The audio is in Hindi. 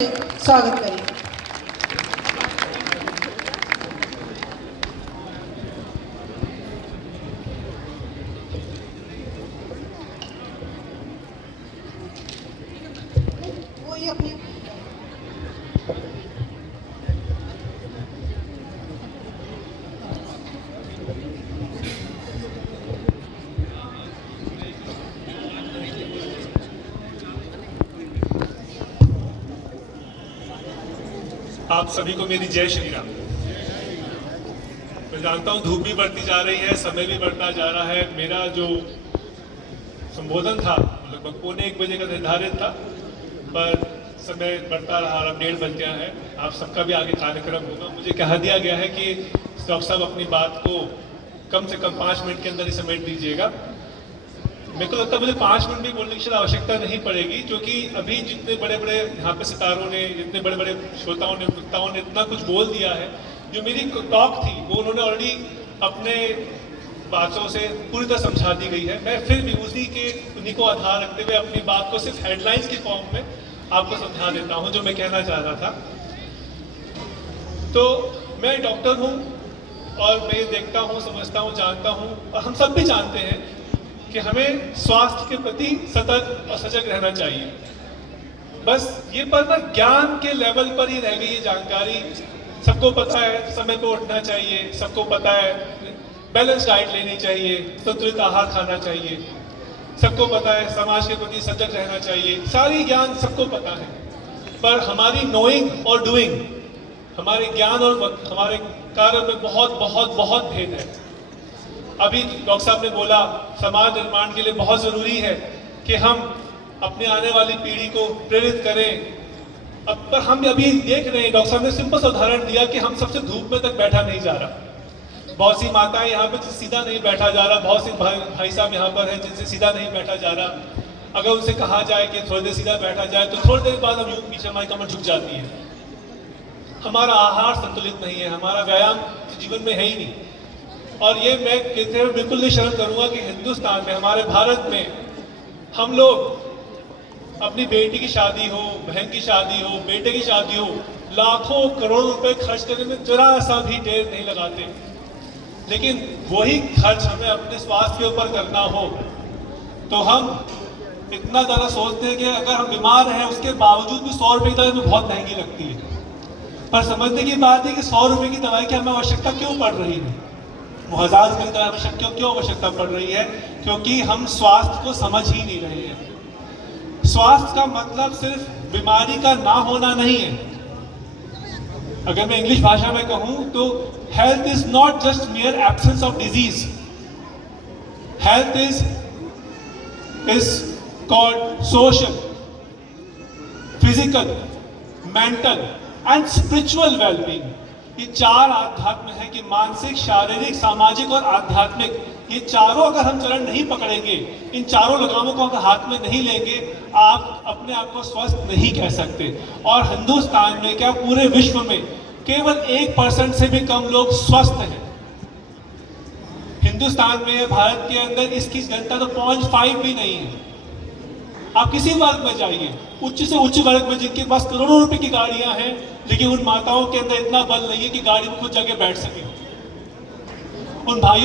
स्वागत करें। वो ये अपनी आप सभी को मेरी जय श्री राम। मैं जानता हूं धूप भी बढ़ती जा रही है, समय भी बढ़ता जा रहा है। मेरा जो संबोधन था लगभग 1:15 का निर्धारित था, पर समय बढ़ता रहा, अब 1:30 बज गया है। आप सबका भी आगे कार्यक्रम होगा। मुझे कहा दिया गया है कि डॉक्टर साहब अपनी बात को कम से कम 5 मिनट के अंदर ही समेट दीजिएगा। मेरे को लगता है मुझे 5 मिनट भी बोलने की शायद आवश्यकता नहीं पड़ेगी, क्योंकि अभी जितने बड़े बड़े यहाँ पे सितारों ने, जितने बड़े बड़े श्रोताओं ने, वक्ताओं ने इतना कुछ बोल दिया है। जो मेरी टॉक थी वो उन्होंने ऑलरेडी अपने बातों से पूरी तरह समझा दी गई है। मैं फिर भी उन्हीं को आधार रखते हुए अपनी बात को सिर्फ हेडलाइंस की फॉर्म में आपको समझा देता हूँ जो मैं कहना चाह रहा था। तो मैं डॉक्टर हूँ और मैं देखता हूँ, समझता हूँ, जानता हूँ, और हम सब भी जानते हैं कि हमें स्वास्थ्य के प्रति सतर्क और सजग रहना चाहिए। बस ये पर ना ज्ञान के लेवल पर ही रह गई ये जानकारी। सबको पता है समय पे उठना चाहिए, सबको पता है बैलेंस डाइट लेनी चाहिए, संतुलित आहार खाना चाहिए, सबको पता है समाज के प्रति सजग रहना चाहिए। सारी ज्ञान सबको पता है, पर हमारी नोइंग और डूइंग, हमारे ज्ञान और हमारे कार्य में बहुत बहुत बहुत भेद है। अभी डॉक्टर साहब ने बोला समाज निर्माण के लिए बहुत जरूरी है कि हम अपने आने वाली पीढ़ी को प्रेरित करें। अब पर हम अभी देख रहे हैं, डॉक्टर साहब ने सिंपल सा उदाहरण दिया कि हम सबसे धूप में तक बैठा नहीं जा रहा। बहुत सी माताएं यहाँ पे सीधा नहीं बैठा जा रहा, बहुत से भाई साहब यहाँ पर हैं जिनसे सीधा नहीं बैठा जा रहा। अगर उनसे कहा जाए कि थोड़ी देर सीधा बैठा जाए तो थोड़ी देर बाद हम यूं पीछे हमारी कमर झुक जाती है। हमारा आहार संतुलित नहीं है, हमारा व्यायाम जीवन में है ही नहीं। और ये मैं कहते हुए बिल्कुल नहीं शर्म करूंगा कि हिंदुस्तान में, हमारे भारत में हम लोग अपनी बेटी की शादी हो, बहन की शादी हो, बेटे की शादी हो, लाखों करोड़ों रुपए खर्च करने में जरा सा भी देर नहीं लगाते। लेकिन वही खर्च हमें अपने स्वास्थ्य के ऊपर करना हो तो हम इतना ज़्यादा सोचते हैं कि अगर हम बीमार हैं उसके बावजूद भी 100 रुपये की दवाई हमें बहुत महंगी लगती है। पर समझने की बात है कि 100 रुपये की दवाई की हमें आवश्यकता क्यों पड़ रही है, वो 1000 रुपये की आवश्यकता क्यों आवश्यकता पड़ रही है? क्योंकि हम स्वास्थ्य को समझ ही नहीं रहे हैं। स्वास्थ्य का मतलब सिर्फ बीमारी का ना होना नहीं है। अगर मैं इंग्लिश भाषा में कहूं तो health is not just मियर absence of disease. Health is called social, physical, mental and spiritual wellbeing. ये 4 आध्यात्म है कि मानसिक, शारीरिक, सामाजिक और आध्यात्मिक, ये चारों अगर हम चरण नहीं पकड़ेंगे, इन चारों लगामों को अगर हाथ में नहीं लेंगे, आप अपने आप को स्वस्थ नहीं कह सकते। और हिंदुस्तान में क्या पूरे विश्व में केवल 1% से भी कम लोग स्वस्थ हैं। हिंदुस्तान में, भारत के अंदर इसकी जनता तो 0.5 भी नहीं है। आप किसी वर्ग में जाइए, उच्च से उच्च वर्ग में, जिनके पास करोड़ों रुपए की गाड़ियां हैं, लेकिन उन माताओं के अंदर इतना बल नहीं है कि गाड़ी में खुद जाके बैठ सके। उन भाइयों